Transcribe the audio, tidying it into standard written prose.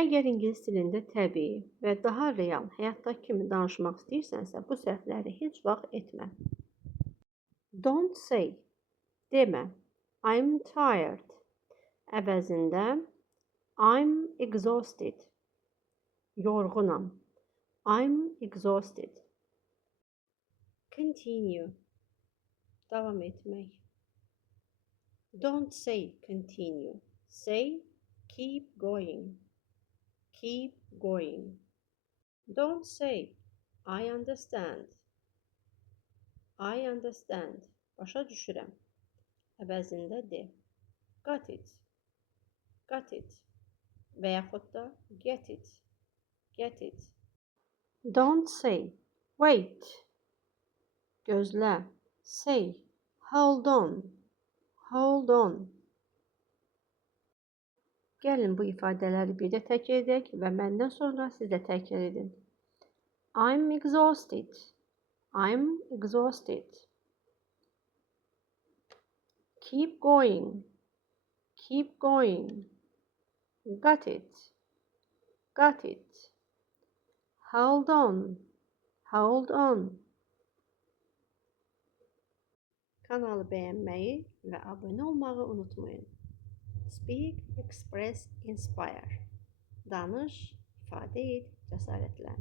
Əgər ingilis dilində təbii və daha real həyatdakı kimi danışmaq istəyirsənsə, bu səhvləri heç vaxt etmə. Don't say, demə, I'm tired. Əvəzində I'm exhausted. Yorğunam. I'm exhausted. Continue. Davam etmək. Don't say continue. Say keep going. Keep going. Don't say I understand. I understand. Başa düşürəm. Əvəzində de. Got it. Got it. Və yaxud da get it. Get it. Don't say wait. Gözlə. Say hold on. Hold on. Gəlin bu ifadələri bir də təkrar edək və məndən sonra siz də təkrar edin. I'm exhausted. I'm exhausted. Keep going. Keep going. Got it. Got it. Hold on. Hold on. Kanalı bəyənməyi və abunə olmağı unutmayın. Speak, express, inspire. Danış, ifadə et, cəsarətlən.